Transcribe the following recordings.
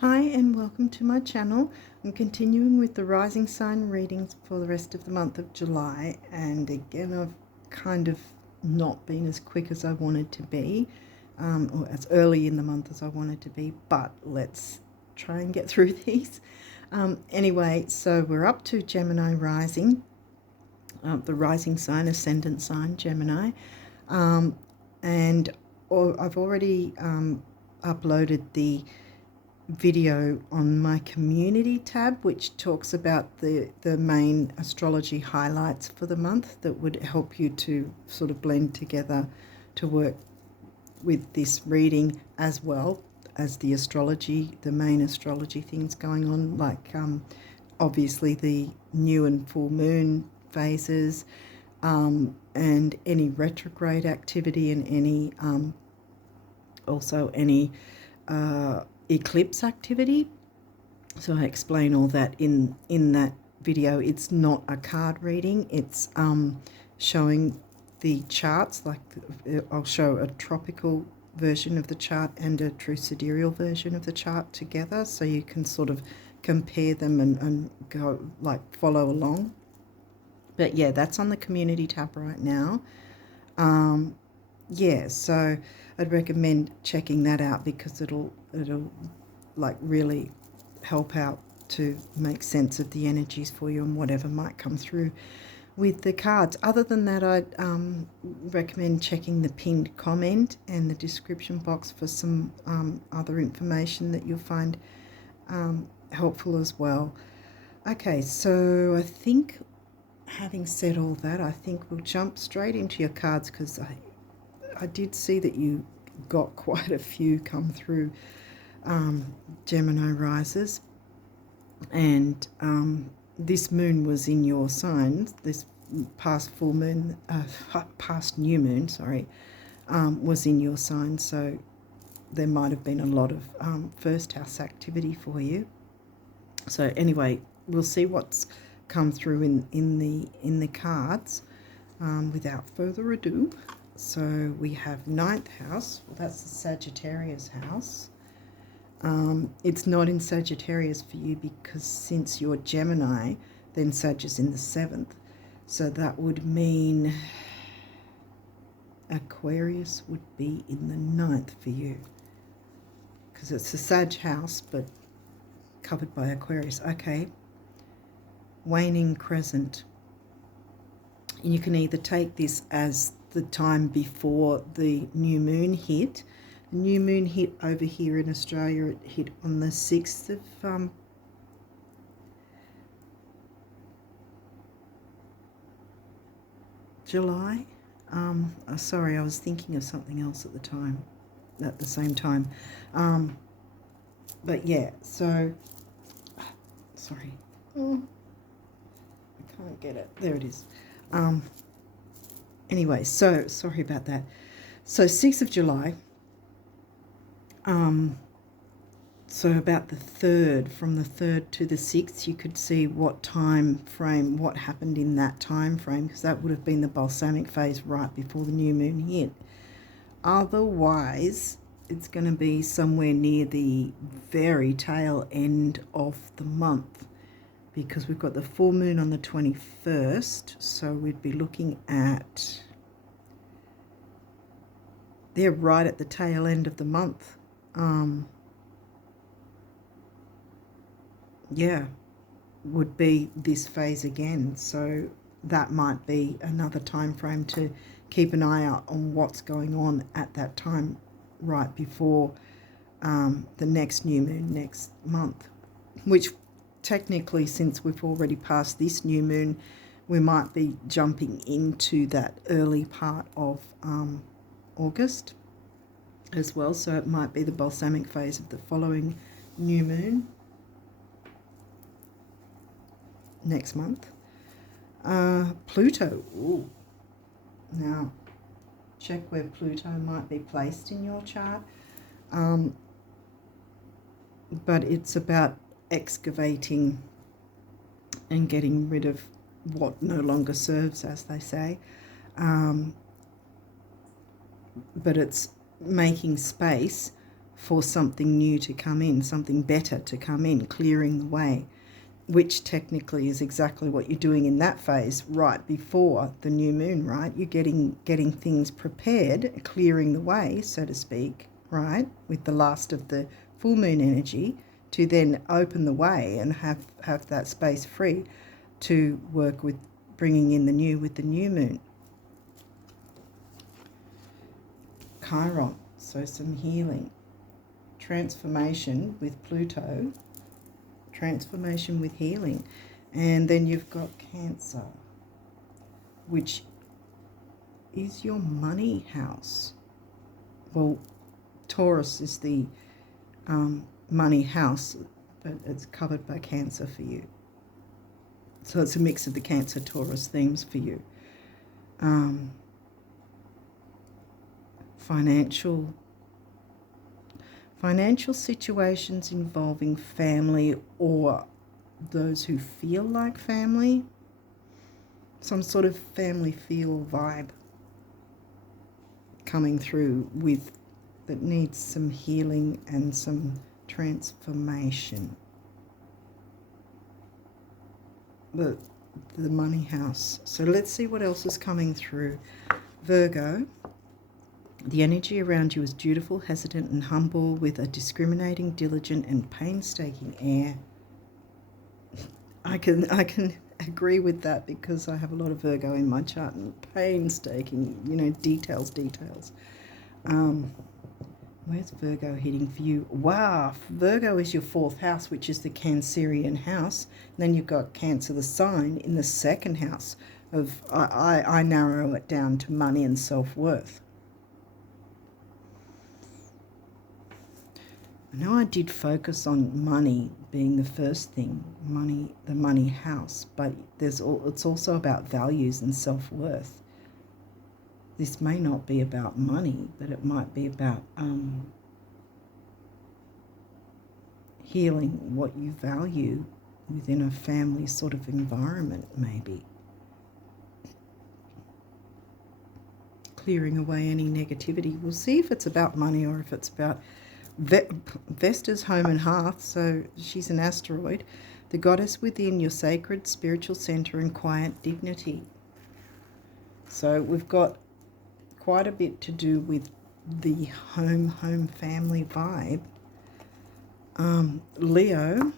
Hi and welcome to my channel. I'm continuing with the rising sign readings for the rest of the month of July, and again I've kind of not been as quick as I wanted to be, or as early in the month as I wanted to be, but let's try and get through these. Anyway, so we're up to Gemini rising, the rising sign, ascendant sign, Gemini, and I've already uploaded the video on my community tab, which talks about the main astrology highlights for the month that would help you to sort of blend together to work with this reading, as well as the astrology, the main astrology things going on, like obviously the new and full moon phases, and any retrograde activity, and any also any eclipse activity. So I explain all that in that video. It's not a card reading, it's showing the charts, like I'll show a tropical version of the chart and a true sidereal version of the chart together, so you can sort of compare them and go, like, follow along. But yeah, that's on the community tab right now. Yeah, so I'd recommend checking that out, because it'll like really help out to make sense of the energies for you and whatever might come through with the cards. Other than that, I'd recommend checking the pinned comment and the description box for some other information that you'll find helpful as well. Okay, so I think, having said all that, I think we'll jump straight into your cards, because I did see that you got quite a few come through, Gemini rises, and this moon was in your sign. This past full moon, past new moon, sorry, was in your sign, so there might have been a lot of first house activity for you. So anyway, we'll see what's come through in the cards without further ado. So we have ninth house. Well, that's the Sagittarius house. It's not in Sagittarius for you, because since you're Gemini, then Sag is in the 7th. So that would mean Aquarius would be in the 9th for you, because it's a Sag house but covered by Aquarius. Okay. Waning crescent. And you can either take this as the time before the new moon hit. The new moon hit over here in Australia. It hit on the 6th of July. Sorry, I was thinking of something else at the same time. But yeah, so sorry. Oh, I can't get it. There it is. Anyway, so sorry about that. So 6th of July, so about the 3rd, from the 3rd to the 6th, you could see what time frame, what happened in that time frame, because that would have been the balsamic phase right before the new moon hit. Otherwise, it's going to be somewhere near the very tail end of the month, because we've got the full moon on the 21st, so we'd be looking at, they're right at the tail end of the month. Yeah, would be this phase again, so that might be another time frame to keep an eye out on what's going on at that time, right before the next new moon next month, which technically, since we've already passed this new moon, we might be jumping into that early part of August as well, so it might be the balsamic phase of the following new moon next month. Pluto. Ooh. Now, check where Pluto might be placed in your chart, but it's about excavating and getting rid of what no longer serves, as they say, but it's making space for something new to come in, something better to come in, clearing the way, which technically is exactly what you're doing in that phase right before the new moon, right? You're getting things prepared, clearing the way, so to speak, right, with the last of the full moon energy, to then open the way and have that space free to work with bringing in the new with the new moon. Chiron, so some healing. Transformation with Pluto, transformation with healing. And then you've got Cancer, which is your money house. Well, Taurus is the money house, but it's covered by Cancer for you. So it's a mix of the Cancer Taurus themes for you. Financial situations involving family or those who feel like family. Some sort of family feel vibe coming through with that needs some healing and some transformation. The money house. So let's see what else is coming through. Virgo. The energy around you is dutiful, hesitant and humble, with a discriminating, diligent and painstaking air. I can agree with that because I have a lot of Virgo in my chart, and painstaking, details. Where's Virgo hitting for you? Wow, Virgo is your 4th house, which is the Cancerian house. And then you've got Cancer, the sign, in the 2nd house of, I narrow it down to money and self-worth. I know I did focus on money being the first thing, the money house, but it's also about values and self-worth. This may not be about money, but it might be about healing what you value within a family sort of environment, maybe. Clearing away any negativity. We'll see if it's about money or if it's about Vesta's home and hearth, so she's an asteroid. The goddess within your sacred spiritual center and quiet dignity. So we've got quite a bit to do with the home family vibe. Leo,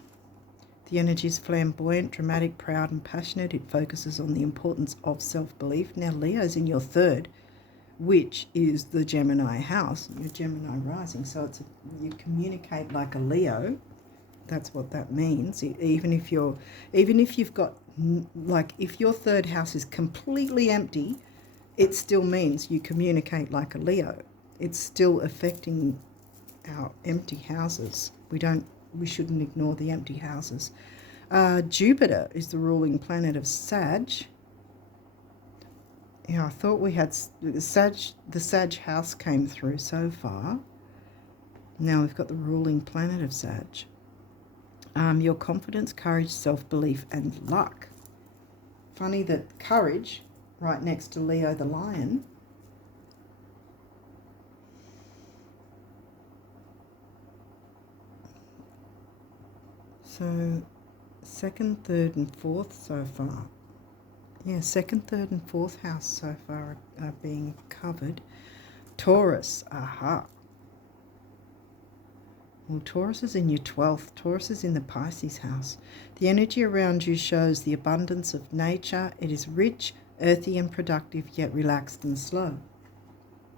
the energy is flamboyant, dramatic, proud and passionate. It focuses on the importance of self-belief. Now Leo's in your 3rd, which is the Gemini house, your Gemini rising. So you communicate like a Leo. That's what that means. Even if you've got, like, if your 3rd house is completely empty, it still means you communicate like a Leo. It's still affecting our empty houses. We shouldn't ignore the empty houses. Jupiter is the ruling planet of Sag. Yeah, I thought we had the Sag house came through so far. Now we've got the ruling planet of Sag. Your confidence, courage, self-belief and luck. Funny that courage, right next to Leo the lion. So 2nd, 3rd and 4th so far. Yeah, 2nd, 3rd and 4th house so far are being covered. Taurus, aha. Well, Taurus is in your 12th. Taurus is in the Pisces house. The energy around you shows the abundance of nature. It is rich, earthy and productive, yet relaxed and slow.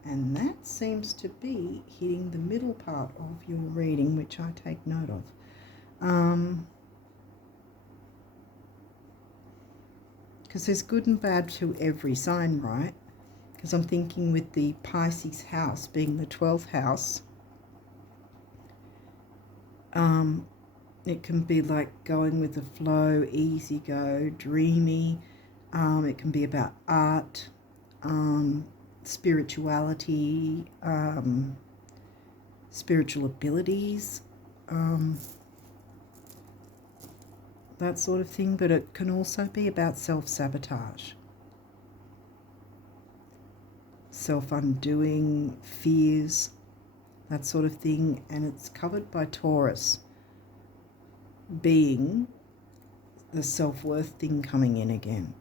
And that seems to be hitting the middle part of your reading, which I take note of. Because there's good and bad to every sign, right? Because I'm thinking with the Pisces house being the 12th house, it can be like going with the flow, easy go, dreamy. It can be about art, spirituality, spiritual abilities, that sort of thing, but it can also be about self-sabotage, self-undoing, fears, that sort of thing, and it's covered by Taurus being the self-worth thing coming in again.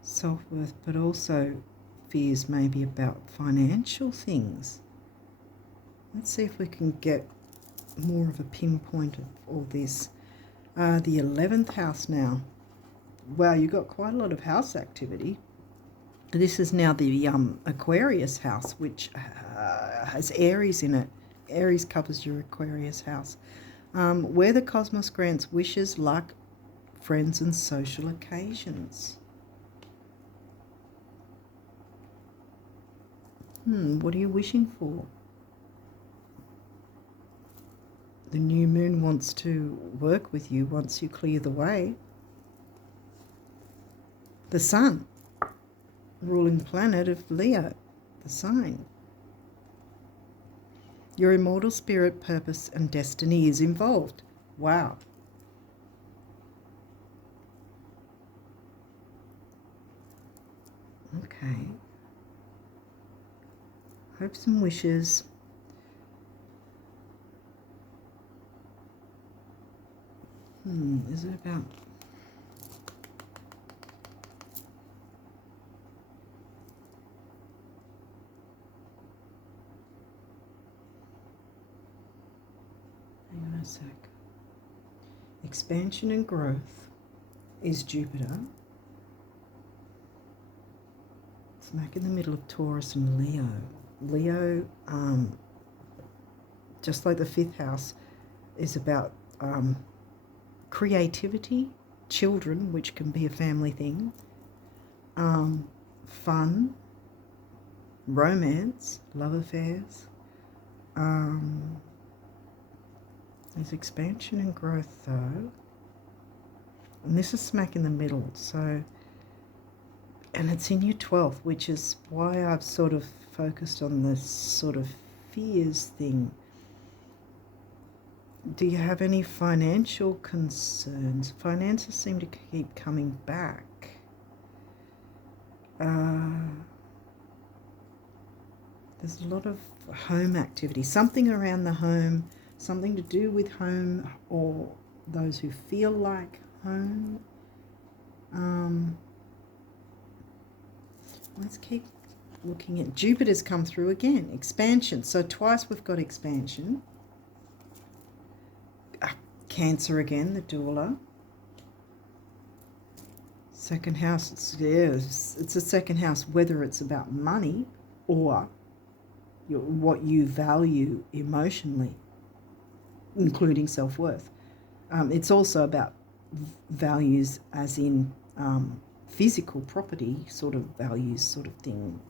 Self-worth, but also fears maybe about financial things. Let's see if we can get more of a pinpoint of all this. The 11th house now. Wow, you got quite a lot of house activity. This is now the Aquarius house, which has Aries in it. Aries covers your Aquarius house. Where the cosmos grants wishes, luck, friends and social occasions. What are you wishing for? The new moon wants to work with you once you clear the way. The sun, ruling planet of Leo, the sign. Your immortal spirit, purpose and destiny is involved. Wow. Okay. Hopes and wishes. Is it about... Hang on a sec. Expansion and growth is Jupiter. Smack in the middle of Taurus and Leo. Leo, just like the 5th house, is about creativity, children, which can be a family thing, fun, romance, love affairs. There's expansion and growth though, and this is smack in the middle, so, and it's in your 12th, which is why I've sort of focused on this sort of fears thing. Do you have any financial concerns? Finances seem to keep coming back. There's a lot of home activity, something around the home, something to do with home or those who feel like home. Let's keep looking at Jupiter's come through again. Expansion. So twice we've got expansion. Cancer again, the doula. Second house, it's a second house, whether it's about money or what you value emotionally, including self-worth. It's also about values as in physical property sort of values sort of thing,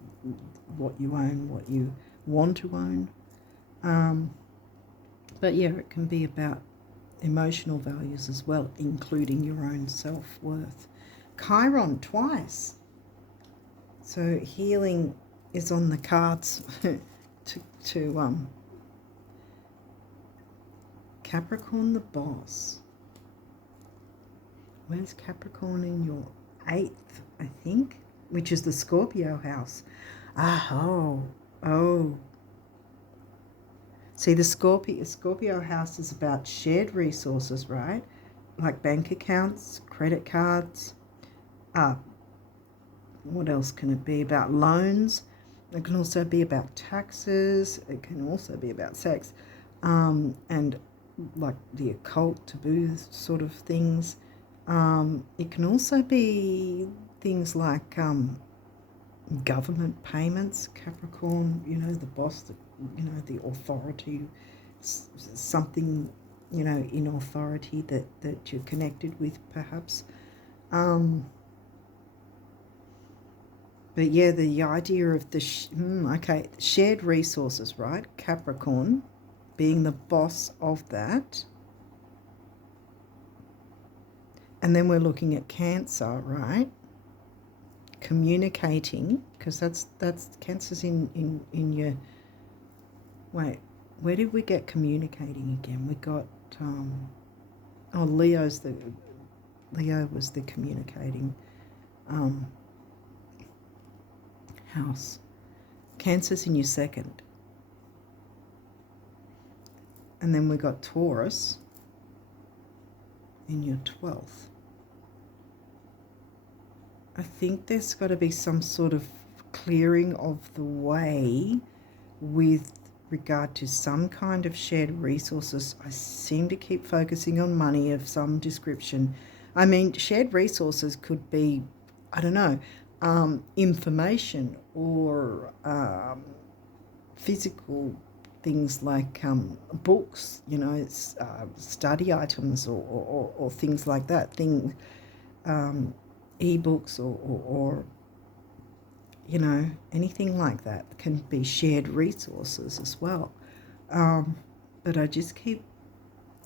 what you own, what you want to own. But yeah, it can be about emotional values as well, including your own self-worth. Chiron twice. So healing is on the cards to Capricorn, the boss. Where's Capricorn in your 8th, I think, which is the Scorpio house. Oh. See, the Scorpio house is about shared resources, right? Like bank accounts, credit cards. What else can it be? About loans. It can also be about taxes. It can also be about sex. And like the occult, taboo sort of things. It can also be things like government payments, Capricorn, the boss, the authority, something, in authority that you're connected with perhaps. But yeah, the idea of the, shared resources, right? Capricorn being the boss of that. And then we're looking at Cancer, right? Communicating, because that's Cancer's in your... Wait, where did we get communicating again? We got oh, Leo was the communicating house. Cancer's in your second. And then we got Taurus in your 12th. I think there's got to be some sort of clearing of the way with regard to some kind of shared resources. I seem to keep focusing on money of some description. I mean, shared resources could be, I don't know, information or physical things like books, you know, study items or things like that, e-books or you know, anything like that can be shared resources as well. But I just keep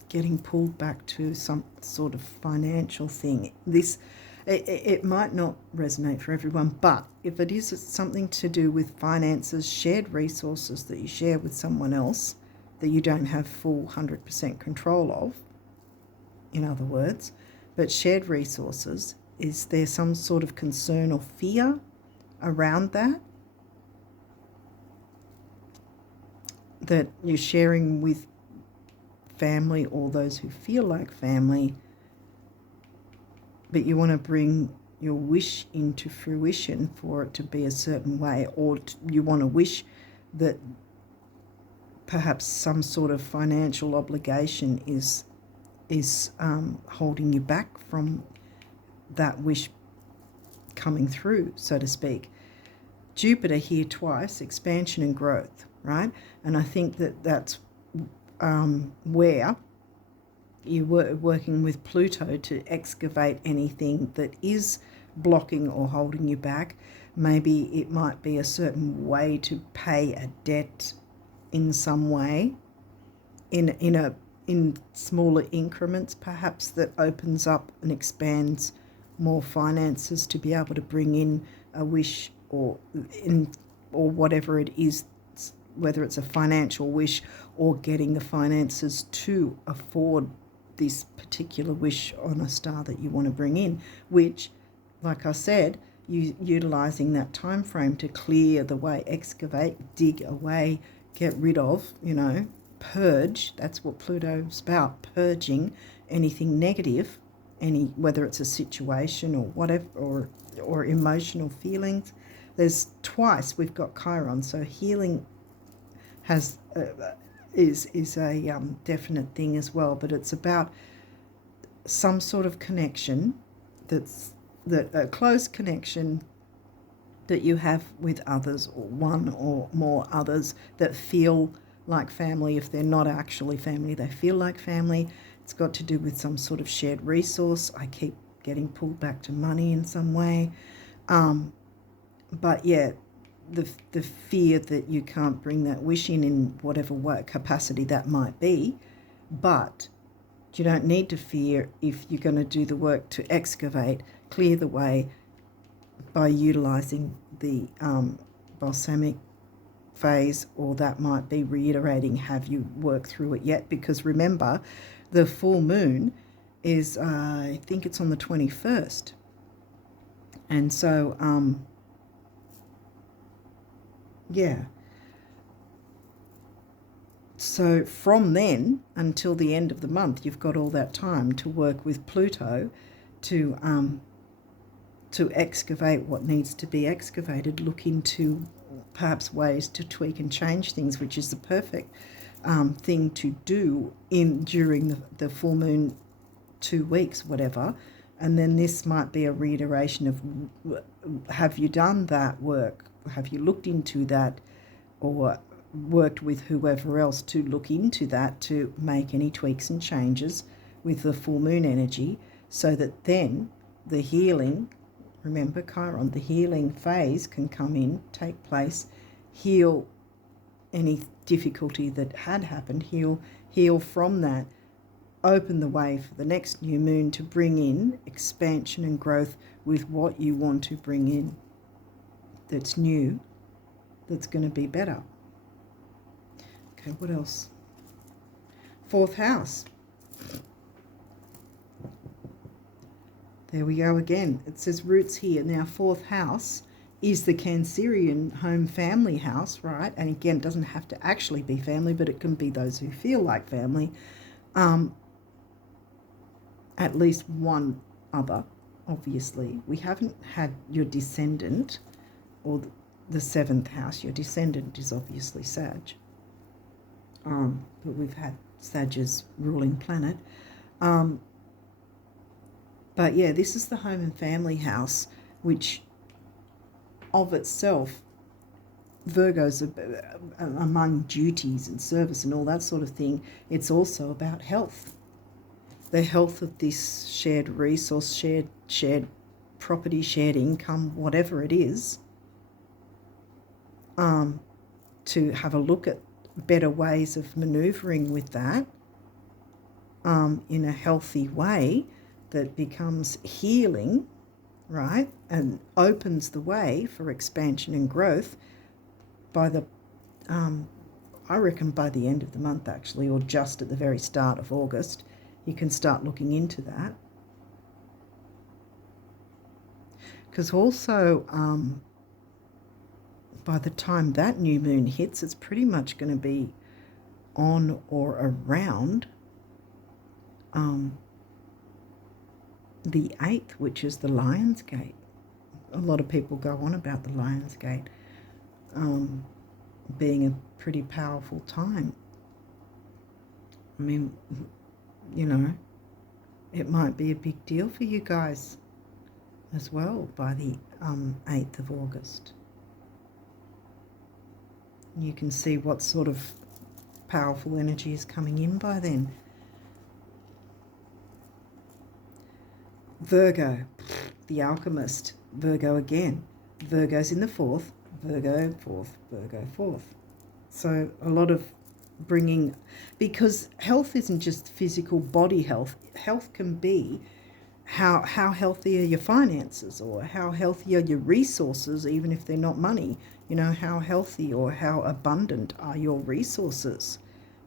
getting pulled back to some sort of financial thing. It might not resonate for everyone, but if it is something to do with finances, shared resources that you share with someone else that you don't have full 100% control of, in other words, but shared resources, is there some sort of concern or fear around that you're sharing with family or those who feel like family, but you want to bring your wish into fruition for it to be a certain way, or you want to wish that perhaps some sort of financial obligation is holding you back from that wish coming through, so to speak. Jupiter here twice, expansion and growth, right? And I think that's where you're working with Pluto to excavate anything that is blocking or holding you back. Maybe it might be a certain way to pay a debt in some way, in smaller increments perhaps, that opens up and expands more finances to be able to bring in a wish or whatever it is, whether it's a financial wish or getting the finances to afford this particular wish on a star that you want to bring in, which, like I said, utilizing that time frame to clear the way, excavate, dig away, get rid of, you know, purge. That's what Pluto's about, purging anything negative, whether it's a situation or whatever, or emotional feelings. There's twice we've got Chiron, so healing has is a definite thing as well, but it's about some sort of connection a close connection that you have with others, or one or more others that feel like family. If they're not actually family, they feel like family. It's got to do with some sort of shared resource. I keep getting pulled back to money in some way. But yeah, the fear that you can't bring that wish in whatever way, capacity that might be. But you don't need to fear if you're going to do the work to excavate, clear the way by utilizing the balsamic phase, or that might be reiterating, have you worked through it yet? Because remember, the full moon is, I think it's on the 21st. And so, yeah. So from then until the end of the month, you've got all that time to work with Pluto to excavate what needs to be excavated, look into perhaps ways to tweak and change things, which is the perfect thing to do during the full moon 2 weeks, whatever. And then this might be a reiteration of, have you done that work? Have you looked into that, or worked with whoever else to look into that, to make any tweaks and changes with the full moon energy, so that then the healing, remember Chiron, the healing phase can come in, take place, heal any difficulty that had happened, heal from that, open the way for the next new moon to bring in expansion and growth with what you want to bring in that's new, that's going to be better. Okay, what else? 4th house. There we go again. It says roots here. Now, fourth house is the Cancerian home family house, right? And again, it doesn't have to actually be family, but it can be those who feel like family. At least one other, obviously. We haven't had your descendant or the seventh house. Your descendant is obviously Sag. But we've had Sag as ruling planet. But yeah, this is the home and family house, which of itself, Virgo's among duties and service and all that sort of thing. It's also about health. The health of this shared resource, shared property, shared income, whatever it is, to have a look at better ways of manoeuvring with that in a healthy way that becomes healing, right, and opens the way for expansion and growth by the, I reckon by the end of the month actually, or just at the very start of August, you can start looking into that. Because also, by the time that new moon hits, it's pretty much going to be on or around the 8th, which is the Lion's Gate. A lot of people go on about the Lion's Gate being a pretty powerful time. I mean, you know, it might be a big deal for you guys as well by the 8th of August. You can see what sort of powerful energy is coming in by then. Virgo, the alchemist, Virgo again. Virgo's in the 4th, Virgo 4th, Virgo 4th. So a lot of bringing, because health isn't just physical body health. Health can be how healthy are your finances, or how healthy are your resources, even if they're not money. You know, how healthy or how abundant are your resources?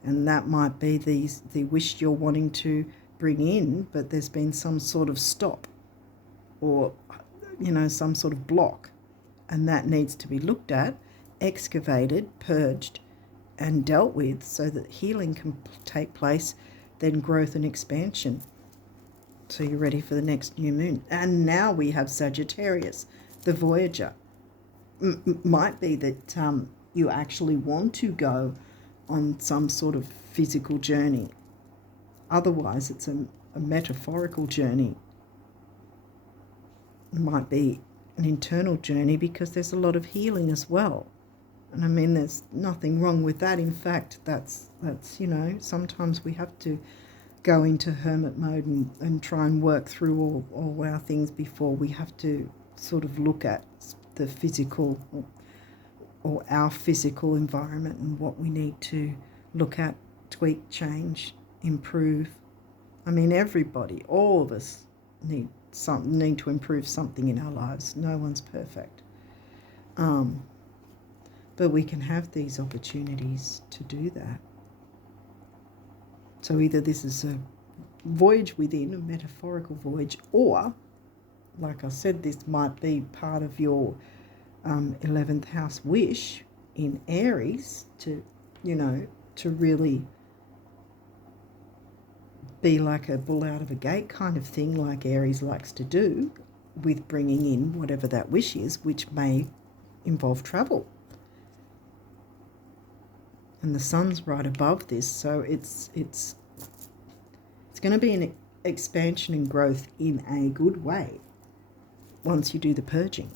And that might be the wish you're wanting to bring in, but there's been some sort of stop or, you know, some sort of block. And that needs to be looked at, excavated, purged, and dealt with so that healing can take place, then growth and expansion. So you're ready for the next new moon. And now we have Sagittarius, the Voyager. Might be that you actually want to go on some sort of physical journey. Otherwise, it's a metaphorical journey. It might be an internal journey because there's a lot of healing as well. And I mean, there's nothing wrong with that. In fact, that's you know, sometimes we have to go into hermit mode and try and work through all our things before we have to sort of look at the physical or our physical environment and what we need to look at, tweak, change, improve. I mean, everybody, all of us need to improve something in our lives. No one's perfect. But we can have these opportunities to do that. So either this is a voyage within, a metaphorical voyage, or, like I said, this might be part of your 11th house wish in Aries to, you know, to really be like a bull out of a gate kind of thing, like Aries likes to do, with bringing in whatever that wish is, which may involve travel. And the sun's right above this, so it's going to be an expansion and growth in a good way once you do the purging.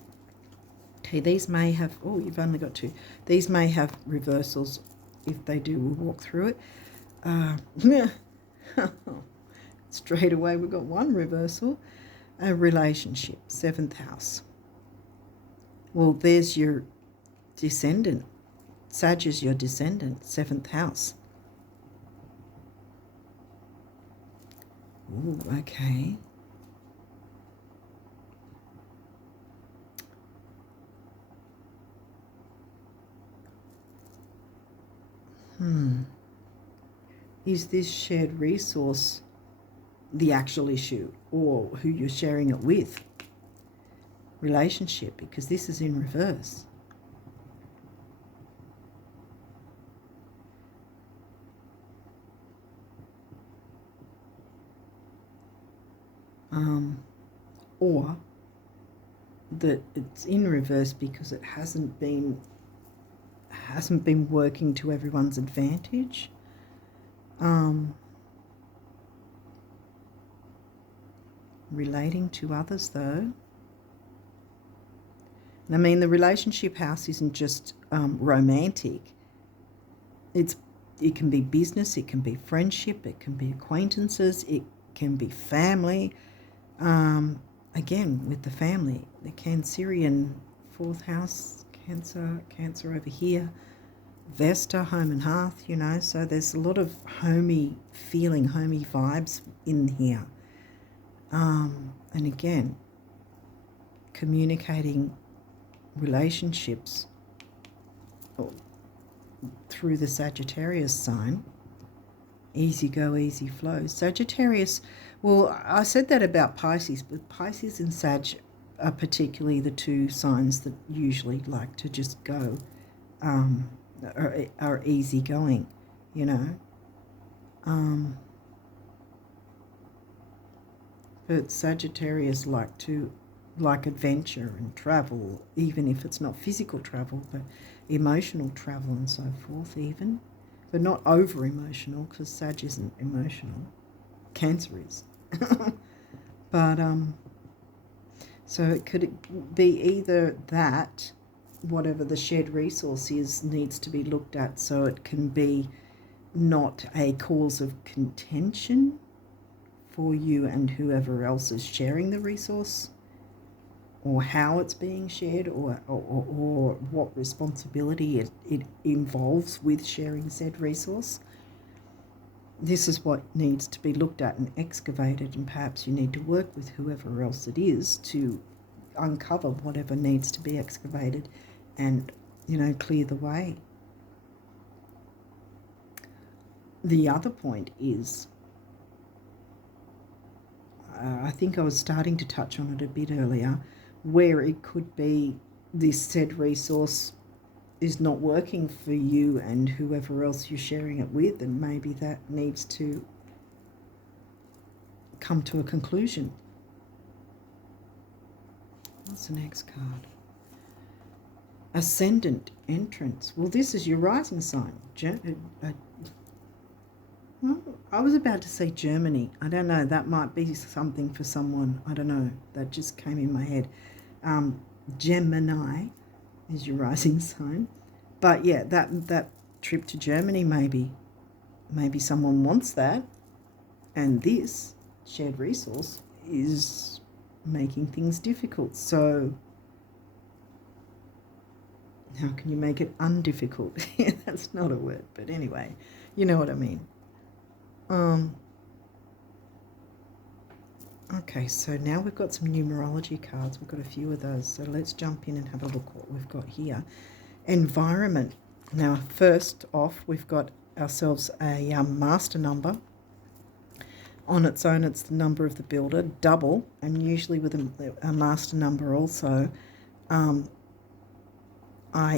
Okay, these may have, oh, you've only got 2. These may have reversals. If they do, we'll walk through it. Straight away, we've got one reversal. A relationship, 7th house. Well, there's your descendant. Sag is your descendant, 7th house. Ooh, okay. is this shared resource the actual issue, or who you're sharing it with? Relationship, because this is in reverse. Or that it's in reverse because it hasn't been working to everyone's advantage. Relating to others, though. And I mean, the relationship house isn't just romantic. It can be business, it can be friendship, it can be acquaintances, it can be family. Again, with the family, the Cancerian 4th house, Cancer over here, Vesta, home and hearth, you know, so there's a lot of homey feeling, homey vibes in here. And again, communicating relationships through the Sagittarius sign. Easy go, easy flow. Sagittarius, well, I said that about Pisces, but Pisces and Sag are particularly the two signs that usually like to just go, are easy going, you know. But Sagittarius like adventure and travel, even if it's not physical travel, but emotional travel and so forth even. But not over-emotional, because Sag isn't emotional. Cancer is. But, so it could be either that, whatever the shared resource is, needs to be looked at so it can be not a cause of contention for you and whoever else is sharing the resource, or how it's being shared, or what responsibility it involves with sharing said resource. This is what needs to be looked at and excavated, and perhaps you need to work with whoever else it is to uncover whatever needs to be excavated and, you know, clear the way. The other point is, I think I was starting to touch on it a bit earlier, where it could be this said resource is not working for you and whoever else you're sharing it with, and maybe that needs to come to a conclusion. What's the next card? Ascendant entrance. Well, this is your rising sign. Well, I was about to say Germany. I don't know. That might be something for someone. I don't know. That just came in my head. Gemini is your rising sign. But yeah, that trip to Germany, maybe someone wants that. And this shared resource is making things difficult. So how can you make it undifficult? That's not a word, but anyway, you know what I mean. Okay, so now we've got some numerology cards. We've got a few of those. So let's jump in and have a look what we've got here. Environment. Now, first off, we've got ourselves a master number. On its own, it's the number of the builder, double, and usually with a master number also, I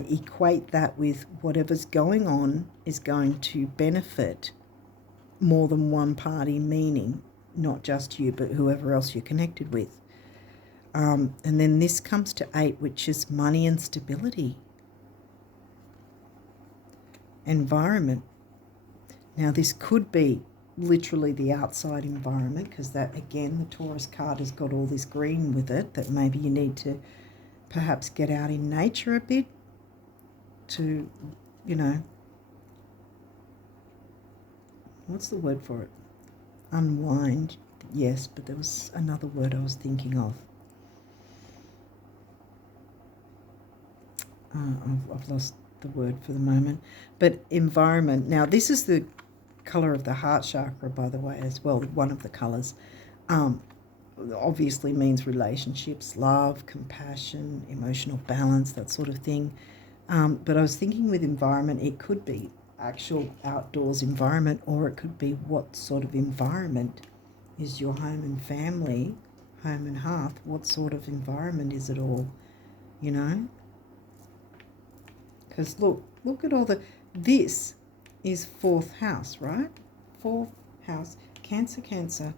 equate that with whatever's going on is going to benefit more than one party, meaning not just you, but whoever else you're connected with. And then this comes to 8, which is money and stability. Environment. Now, this could be literally the outside environment, because that, again, the Taurus card has got all this green with it, that maybe you need to perhaps get out in nature a bit to, you know, what's the word for it? Unwind, yes, but there was another word I was thinking of. I've lost the word for the moment. But environment. Now, this is the colour of the heart chakra, by the way, as well, one of the colours. Obviously means relationships, love, compassion, emotional balance, that sort of thing. But I was thinking with environment, it could be actual outdoors environment, or it could be what sort of environment is your home and family, home and hearth. What sort of environment is it all, you know? Because look at all this is fourth house, right? Fourth house, Cancer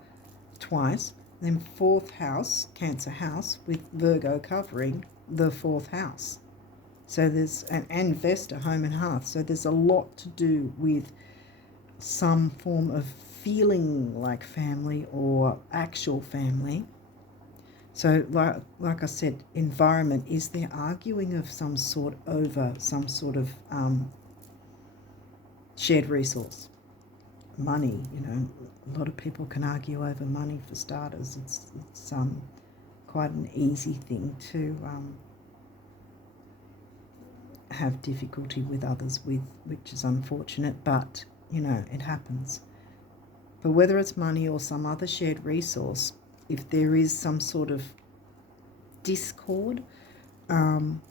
twice, then fourth house, Cancer house, with Virgo covering the fourth house. So there's and Vesta, home and hearth. So there's a lot to do with some form of feeling like family or actual family. So like I said, environment, is there arguing of some sort over some sort of shared resource? Money, you know, a lot of people can argue over money for starters. It's quite an easy thing to have difficulty with others with, which is unfortunate, but, you know, it happens. But whether it's money or some other shared resource, if there is some sort of discord, you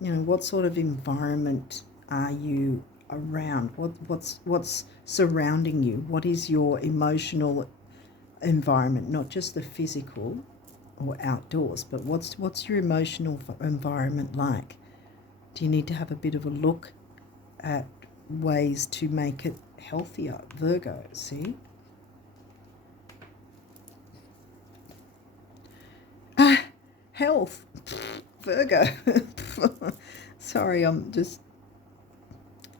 know, what sort of environment are you around? What's surrounding you? What is your emotional environment? Not just the physical or outdoors, but what's your emotional environment like? Do you need to have a bit of a look at ways to make it healthier? Virgo, see? Health. Virgo. Sorry, I'm just...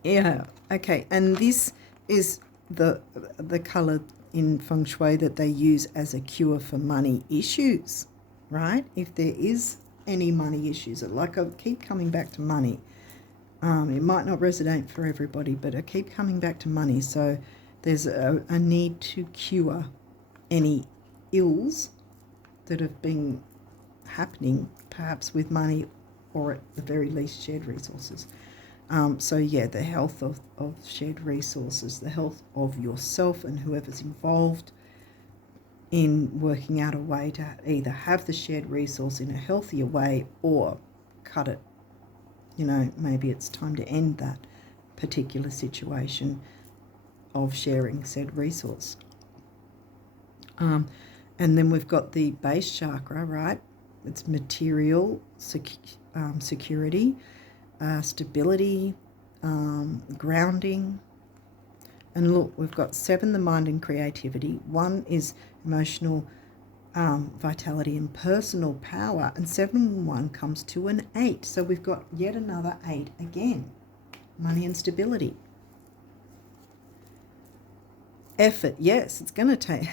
Yeah, okay. And this is the colour in Feng Shui that they use as a cure for money issues, right? If there is any money issues, like I keep coming back to money. It might not resonate for everybody, but I keep coming back to money. So there's a need to cure any ills that have been happening, perhaps with money, or at the very least shared resources. So yeah, the health of shared resources, the health of yourself and whoever's involved in working out a way to either have the shared resource in a healthier way or cut it. You know, maybe it's time to end that particular situation of sharing said resource. And then we've got the base chakra, right? It's material, security, stability, grounding. And look, we've got 7, the mind and creativity. 1 is emotional vitality and personal power. And 7 and 1 comes to an 8. So we've got yet another 8 again. Money and stability. Effort, yes, it's going to take...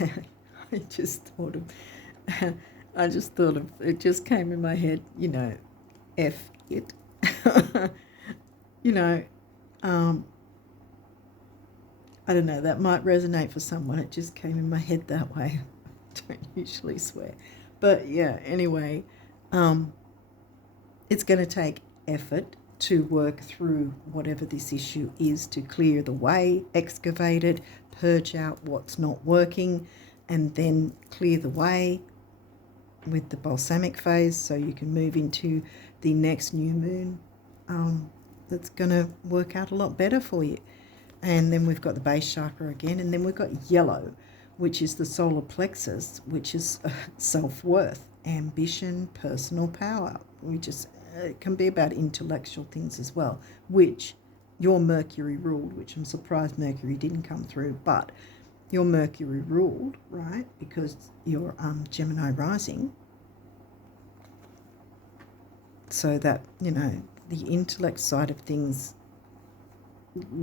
I just thought of, it just came in my head, you know, F it. You know, I don't know, that might resonate for someone. It just came in my head that way. I don't usually swear. But yeah, anyway, it's going to take effort to work through whatever this issue is, to clear the way, excavate it, purge out what's not working, and then clear the way with the balsamic phase so you can move into the next new moon. That's going to work out a lot better for you. And then we've got the base chakra again, and then we've got yellow, which is the solar plexus, which is self-worth, ambition, personal power. It can be about intellectual things as well, which your Mercury ruled, which I'm surprised Mercury didn't come through, but your Mercury ruled, right, because you're Gemini rising. So that, you know, the intellect side of things,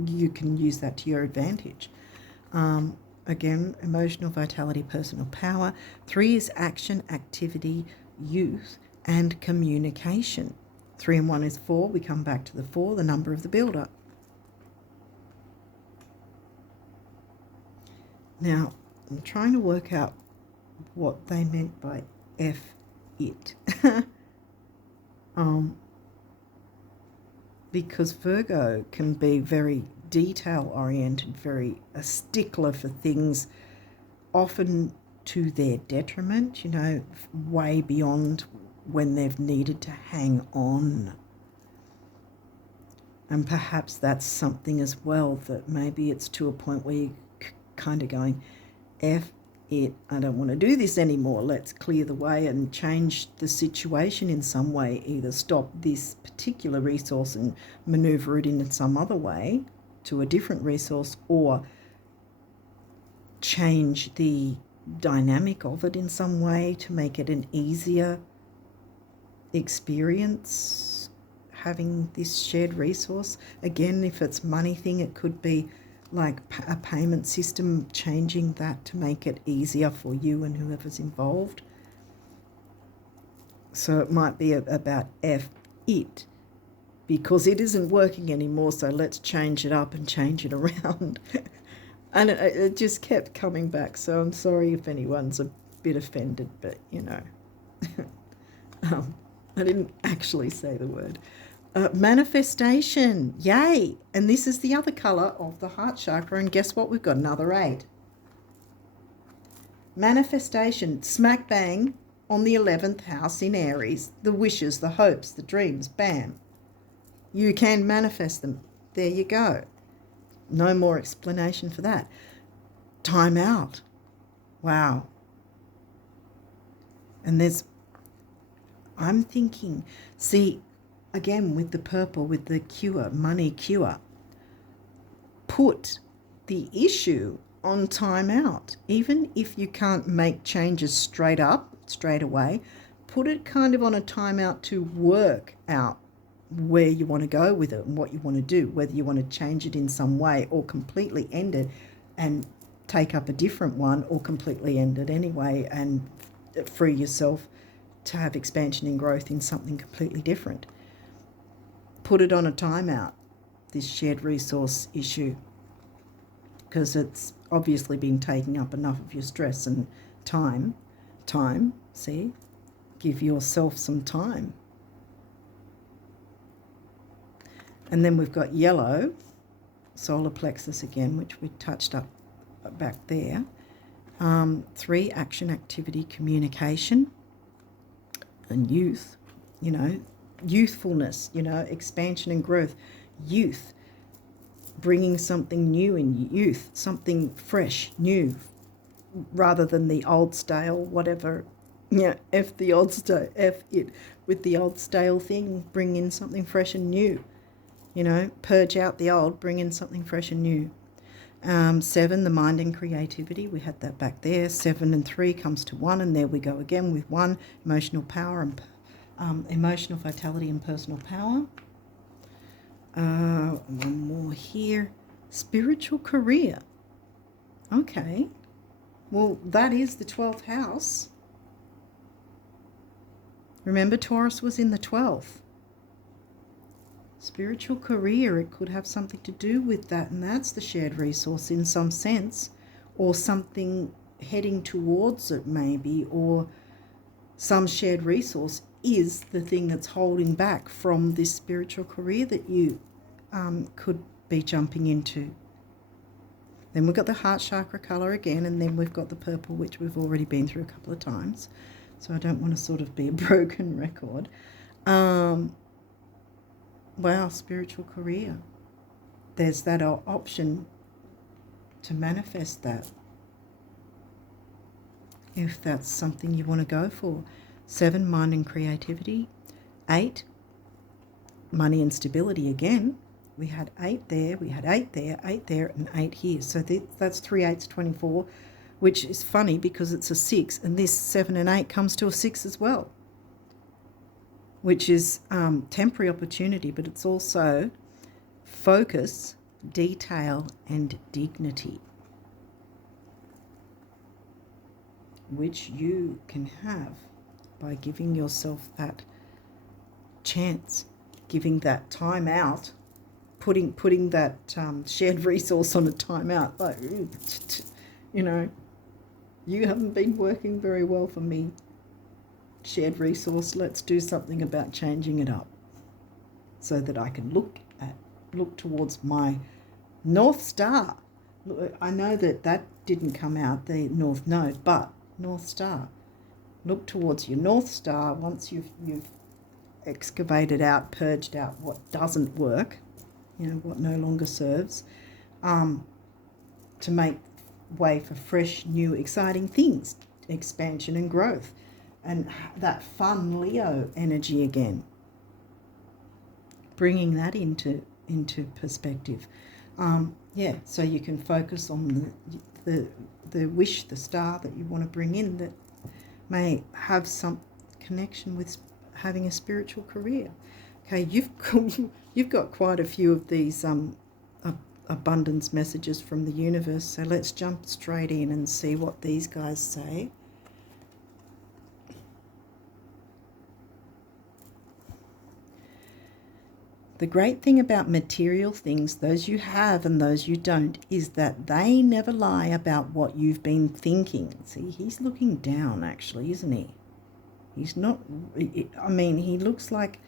you can use that to your advantage. Again, emotional vitality, personal power. 3 is action, activity, youth, and communication. 3 and 1 is 4. We come back to the 4, the number of the builder. Now, I'm trying to work out what they meant by F it. Because Virgo can be very detail-oriented, very a stickler for things, often to their detriment, you know, way beyond when they've needed to hang on. And perhaps that's something as well, that maybe it's to a point where you're kind of going, F it, I don't want to do this anymore. Let's clear the way and change the situation in some way. Either stop this particular resource and maneuver it in some other way to a different resource, or change the dynamic of it in some way to make it an easier experience having this shared resource. Again, if it's money thing, it could be like a payment system, changing that to make it easier for you and whoever's involved. So it might be about F it, because it isn't working anymore, so let's change it up and change it around. And it just kept coming back, so I'm sorry if anyone's a bit offended, but you know. I didn't actually say the word. Manifestation, yay! And this is the other colour of the heart chakra, and guess what? We've got another 8. Manifestation, smack bang on the 11th house in Aries. The wishes, the hopes, the dreams, bam. You can manifest them. There you go. No more explanation for that. Time out. Wow. And I'm thinking, see, again with the purple, with the cure, money cure, put the issue on time out. Even if you can't make changes straight away, put it kind of on a timeout to work out where you want to go with it and what you want to do, whether you want to change it in some way or completely end it and take up a different one, or completely end it anyway and free yourself to have expansion and growth in something completely different. Put it on a timeout, this shared resource issue, because it's obviously been taking up enough of your stress and time, see? Give yourself some time. And then we've got yellow, solar plexus again, which we touched up back there. 3, action, activity, communication, and youth, you know, youthfulness, you know, expansion and growth, youth, bringing something new in youth, something fresh, new, rather than the old stale, whatever. Yeah, F it with the old stale thing, bring in something fresh and new. You know, purge out the old, bring in something fresh and new. 7, the mind and creativity, we had that back there. 7 and 3 comes to 1, and there we go again with 1, emotional power and emotional vitality and personal power. One more here, spiritual career. Okay, well, that is the 12th house. Remember, Taurus was in the 12th. Spiritual career, it could have something to do with that, and that's the shared resource in some sense, or something heading towards it maybe, or some shared resource is the thing that's holding back from this spiritual career that you could be jumping into. Then we've got the heart chakra colour again, and then we've got the purple, which we've already been through a couple of times, so I don't want to sort of be a broken record. Wow, spiritual career. There's that option to manifest that, if that's something you want to go for. 7, mind and creativity. 8, money and stability again. We had 8 there, we had 8 there, 8 there, and 8 here. So that's 3 8s, 24, which is funny because it's a 6, and this 7 and 8 comes to a 6 as well, which is temporary opportunity, but it's also focus, detail, and dignity, which you can have by giving yourself that chance, giving that time out, putting that shared resource on a time out. Like, you know, you haven't been working very well for me, shared resource, let's do something about changing it up so that I can look towards my North Star. I know that didn't come out, the North Node, but North Star. Look towards your North Star once you've excavated out, purged out what doesn't work, what no longer serves, to make way for fresh, new, exciting things, expansion and growth, and that fun Leo energy again, bringing that into perspective. So you can focus on the wish, the star that you want to bring in that may have some connection with having a spiritual career. Okay, you've got quite a few of these abundance messages from the universe, so let's jump straight in and see what these guys say. The great thing about material things, those you have and those you don't, is that they never lie about what you've been thinking. See, he's looking down actually, isn't he? He's not, I mean, he looks like,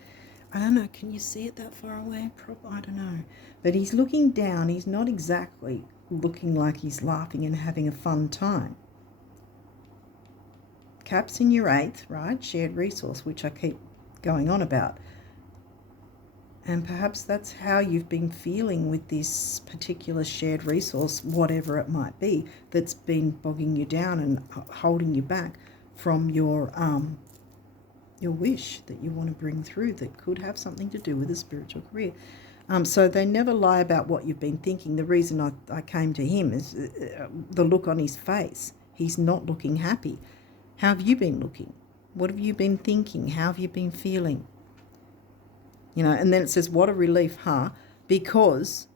I don't know, can you see it that far away? I don't know. But he's looking down. He's not exactly looking like he's laughing and having a fun time. Caps in your 8th, right? Shared resource, which I keep going on about. And perhaps that's how you've been feeling with this particular shared resource, whatever it might be, that's been bogging you down and holding you back from your wish that you want to bring through, that could have something to do with a spiritual career. So they never lie about what you've been thinking. The reason I came to him is the look on his face. He's not looking happy. How have you been looking? What have you been thinking? How have you been feeling? And then it says, what a relief, huh? Because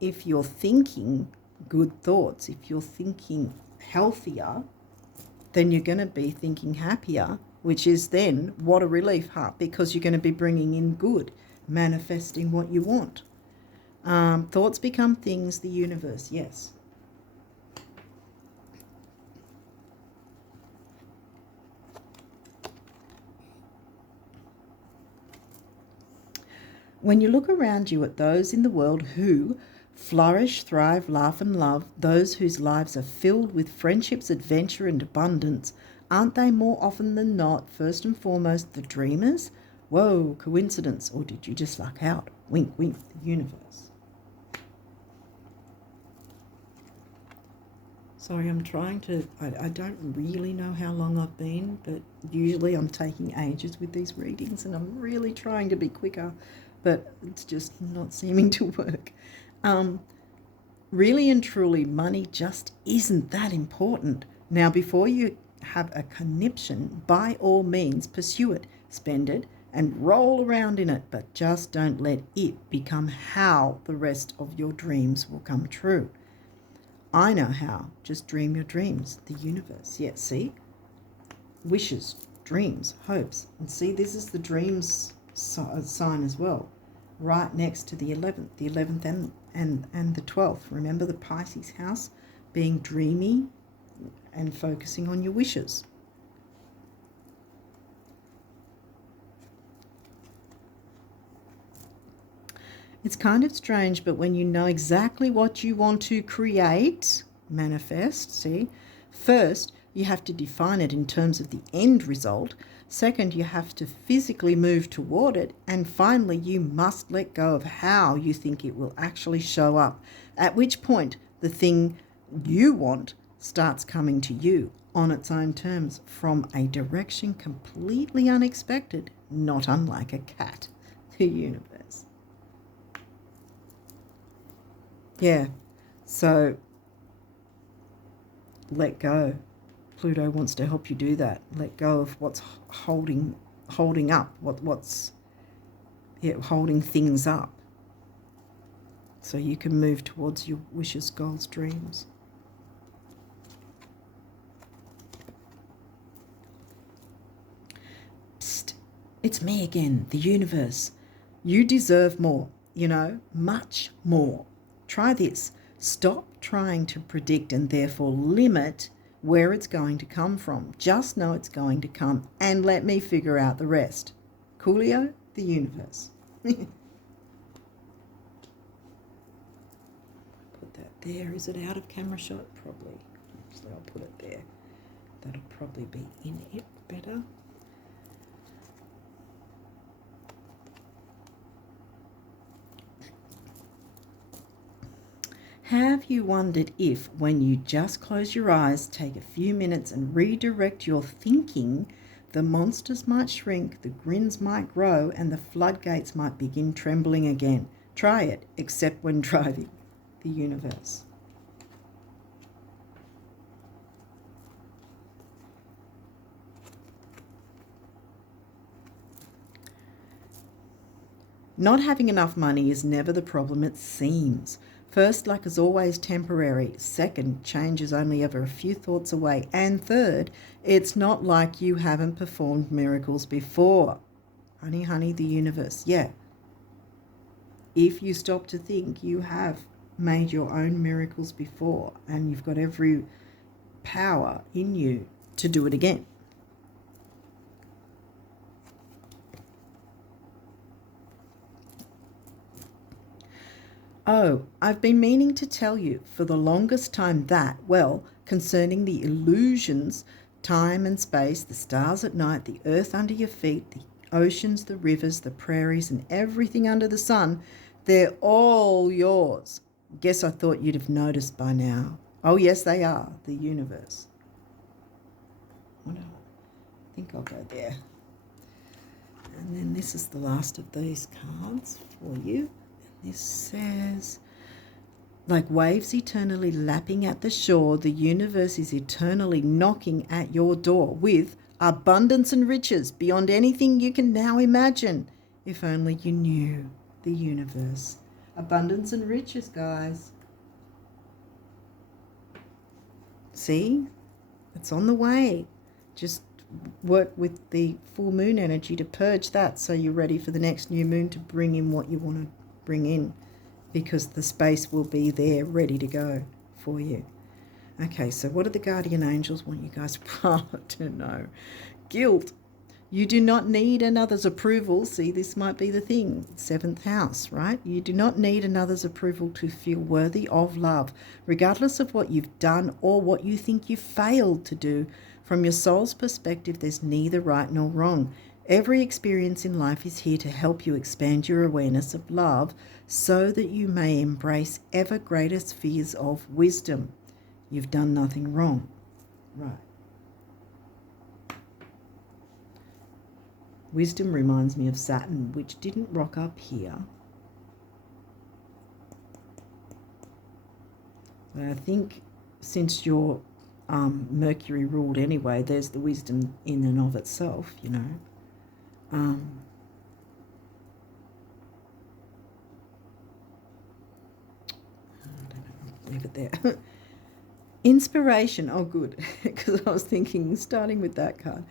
if you're thinking good thoughts, if you're thinking healthier, then you're going to be thinking happier, which is then, what a relief, huh? Because you're going to be bringing in good, manifesting what you want. Thoughts become things, the universe, yes. When you look around you at those in the world who flourish, thrive, laugh and love, those whose lives are filled with friendships, adventure and abundance, aren't they more often than not, first and foremost, the dreamers? Whoa, coincidence, or did you just luck out? Wink, wink, the universe. Sorry, I'm trying to, I don't really know how long I've been, but usually I'm taking ages with these readings and I'm really trying to be quicker, but it's just not seeming to work. Really and truly, money just isn't that important. Now, before you have a conniption, by all means pursue it, spend it, and roll around in it, but just don't let it become how the rest of your dreams will come true. I know how. Just dream your dreams. The universe. Yeah, see? Wishes, dreams, hopes. And see, this is the dreams sign as well. Right next to the 11th. The 11th and the 12th. Remember the Pisces house? Being dreamy and focusing on your wishes. It's kind of strange, but when you know exactly what you want to create, manifest, see, first you have to define it in terms of the end result. Second, you have to physically move toward it. And finally, you must let go of how you think it will actually show up, at which point the thing you want starts coming to you on its own terms from a direction completely unexpected, not unlike a cat, the universe. Yeah, so let go. Pluto wants to help you do that. Let go of what's holding up, what's holding things up, so you can move towards your wishes, goals, dreams. Psst, it's me again, the universe. You deserve more, much more. Try this. Stop trying to predict and therefore limit where it's going to come from. Just know it's going to come and let me figure out the rest. Coolio, the universe. Put that there. Is it out of camera shot? Probably. Actually, I'll put it there. That'll probably be in it better. Have you wondered if, when you just close your eyes, take a few minutes and redirect your thinking, the monsters might shrink, the grins might grow, and the floodgates might begin trembling again? Try it, except when driving the universe. Not having enough money is never the problem it seems. First, luck is always temporary. Second, change is only ever a few thoughts away. And third, it's not like you haven't performed miracles before. Honey, honey, the universe. Yeah. If you stop to think, you have made your own miracles before, and you've got every power in you to do it again. Oh, I've been meaning to tell you for the longest time that, well, concerning the illusions, time and space, the stars at night, the earth under your feet, the oceans, the rivers, the prairies, and everything under the sun, they're all yours. Guess I thought you'd have noticed by now. Oh, yes, they are, the universe. I think I'll go there. And then this is the last of these cards for you. This says, like waves eternally lapping at the shore, the universe is eternally knocking at your door with abundance and riches beyond anything you can now imagine. If only you knew the universe. Abundance and riches, guys. See? It's on the way. Just work with the full moon energy to purge that so you're ready for the next new moon to bring in what you want to bring in, because the space will be there ready to go for you. Okay, so what do the guardian angels want you guys to know? Guilt. You do not need another's approval. See, this might be the thing. 7th house, right? You do not need another's approval to feel worthy of love, regardless of what you've done or what you think you failed to do. From your soul's perspective, there's neither right nor wrong. Every experience in life is here to help you expand your awareness of love so that you may embrace ever greater spheres of wisdom. You've done nothing wrong. Right. Wisdom reminds me of Saturn, which didn't rock up here. But I think since you're Mercury ruled anyway, there's the wisdom in and of itself, you know. I don't know, leave it there. Inspiration. Oh, good, because I was thinking, starting with that card.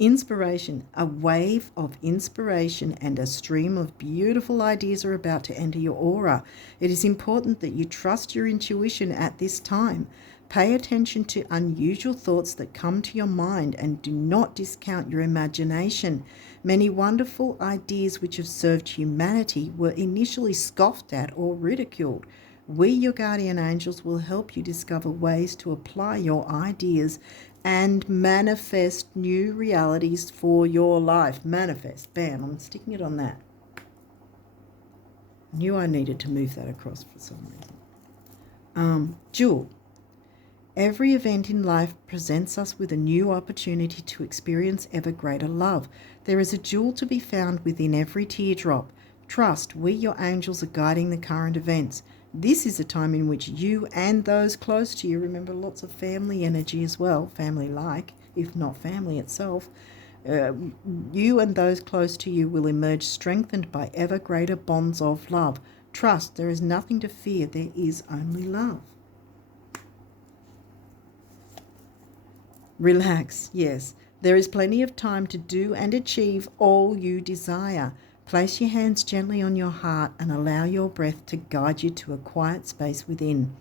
Inspiration. A wave of inspiration and a stream of beautiful ideas are about to enter your aura. It is important that you trust your intuition at this time. Pay attention to unusual thoughts that come to your mind and do not discount your imagination. Many wonderful ideas which have served humanity were initially scoffed at or ridiculed. We, your guardian angels, will help you discover ways to apply your ideas and manifest new realities for your life. Manifest. Bam, I'm sticking it on that. Knew I needed to move that across for some reason. Jewel. Every event in life presents us with a new opportunity to experience ever greater love. There is a jewel to be found within every teardrop. Trust, we, your angels, are guiding the current events. This is a time in which you and those close to you, remember lots of family energy as well, family-like, if not family itself, you and those close to you will emerge strengthened by ever greater bonds of love. Trust, there is nothing to fear, there is only love. Relax, yes. There is plenty of time to do and achieve all you desire. Place your hands gently on your heart and allow your breath to guide you to a quiet space within.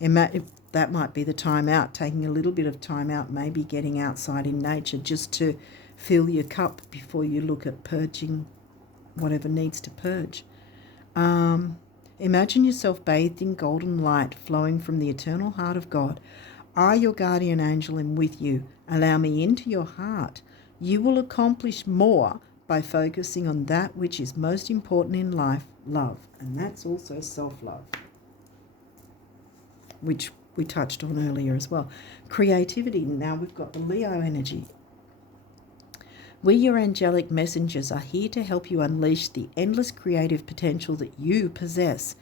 That might be the time out, taking a little bit of time out, maybe getting outside in nature just to fill your cup before you look at purging whatever needs to purge. Imagine yourself bathed in golden light flowing from the eternal heart of God. I, your guardian angel, am with you. Allow me into your heart. You will accomplish more by focusing on that which is most important in life, love. And that's also self-love. which we touched on earlier as well. Creativity. Now we've got the Leo energy. We, your angelic messengers, are here to help you unleash the endless creative potential that you possess.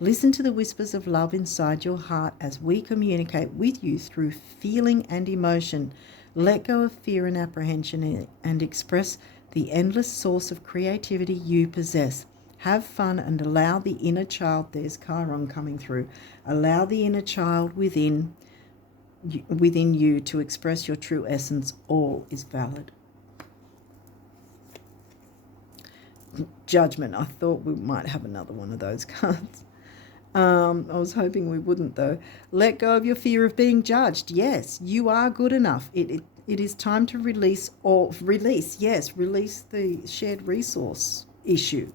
Listen to the whispers of love inside your heart as we communicate with you through feeling and emotion. Let go of fear and apprehension and express the endless source of creativity you possess. Have fun and allow the inner child, there's Chiron coming through, allow the inner child within you to express your true essence. All is valid. Judgment. I thought we might have another one of those cards. I was hoping we wouldn't, though. Let go of your fear of being judged. Yes, you are good enough. It is time to release the shared resource issue.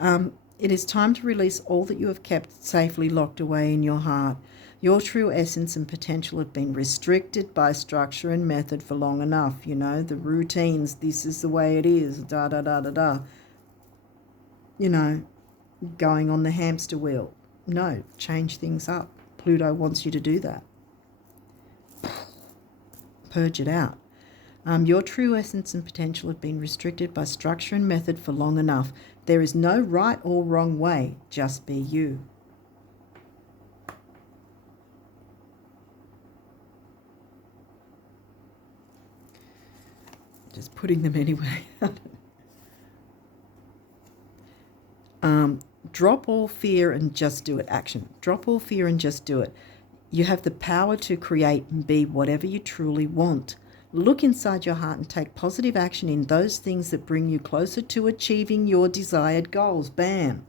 It is time to release all that you have kept safely locked away in your heart. Your true essence and potential have been restricted by structure and method for long enough. You know, the routines, this is the way it is, da-da-da-da-da. You know, going on the hamster wheel. No, change things up. Pluto wants you to do that. Purge it out. Your true essence and potential have been restricted by structure and method for long enough. There is no right or wrong way. Just be you. Just putting them anyway. Drop all fear and just do it. Action. Drop all fear and just do it. You have the power to create and be whatever you truly want. Look inside your heart and take positive action in those things that bring you closer to achieving your desired goals. Bam.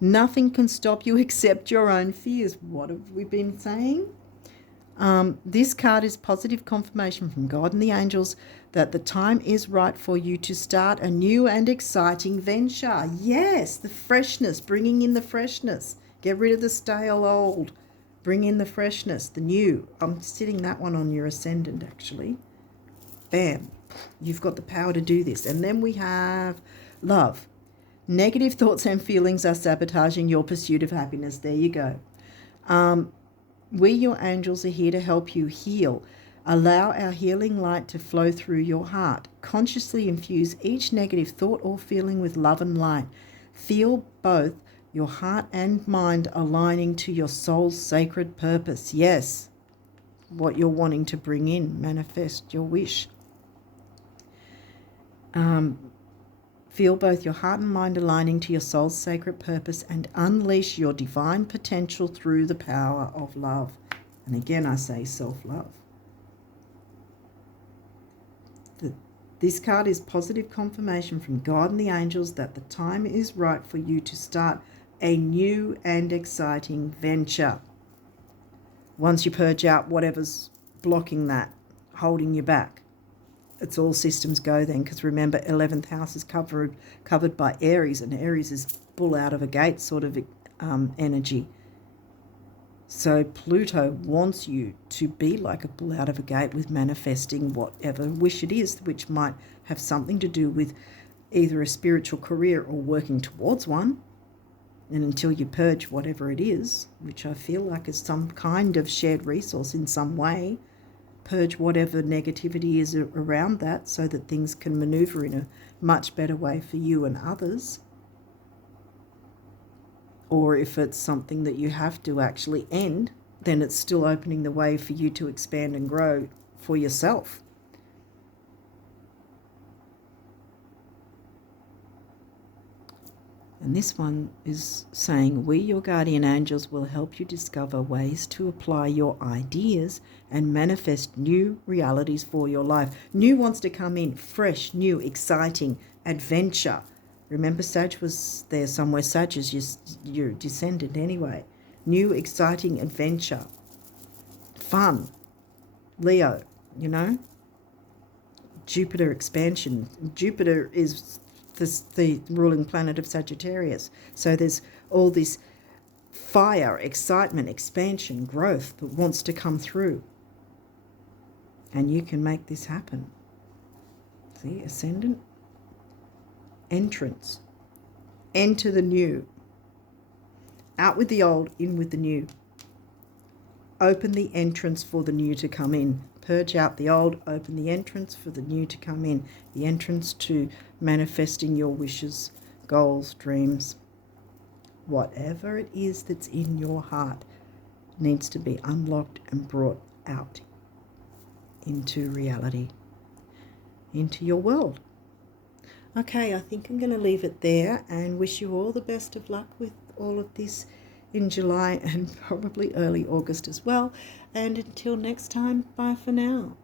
Nothing can stop you except your own fears. What have we been saying? This card is positive confirmation from God and the angels that the time is right for you to start a new and exciting venture. Yes, the freshness, bringing in the freshness. Get rid of the stale old. Bring in the freshness, the new. I'm sitting that one on your Ascendant, actually. Bam. You've got the power to do this. And then we have love. Negative thoughts and feelings are sabotaging your pursuit of happiness. There you go. We, your angels, are here to help you heal. Allow our healing light to flow through your heart. Consciously infuse each negative thought or feeling with love and light. Feel both your heart and mind aligning to your soul's sacred purpose. Yes, what you're wanting to bring in, manifest your wish. Feel both your heart and mind aligning to your soul's sacred purpose and unleash your divine potential through the power of love. And again, I say self-love. This card is positive confirmation from God and the angels that the time is right for you to start a new and exciting venture. Once you purge out whatever's blocking that, holding you back, it's all systems go then, because remember, 11th house is covered by Aries, and Aries is bull out of a gate sort of energy. So Pluto wants you to be like a bull out of a gate with manifesting whatever wish it is, which might have something to do with either a spiritual career or working towards one. And until you purge whatever it is, which I feel like is some kind of shared resource in some way, purge whatever negativity is around that so that things can maneuver in a much better way for you and others. Or if it's something that you have to actually end, then it's still opening the way for you to expand and grow for yourself. And this one is saying, we, your guardian angels, will help you discover ways to apply your ideas and manifest new realities for your life. New wants to come in, fresh, new, exciting, adventure. Remember, Sag was there somewhere. Sag is your descendant anyway. New, exciting adventure. Fun. Leo, you know. Jupiter expansion. Jupiter is the ruling planet of Sagittarius. So there's all this fire, excitement, expansion, growth that wants to come through. And you can make this happen. See, Ascendant. Entrance. Enter the new. Out with the old, in with the new. open the entrance for the new to come in. Purge out the old, open the entrance for the new to come in. The entrance to manifesting your wishes, goals, dreams. Whatever it is that's in your heart needs to be unlocked and brought out into reality, into your world. Okay, I think I'm going to leave it there and wish you all the best of luck with all of this in July and probably early August as well. And until next time, bye for now.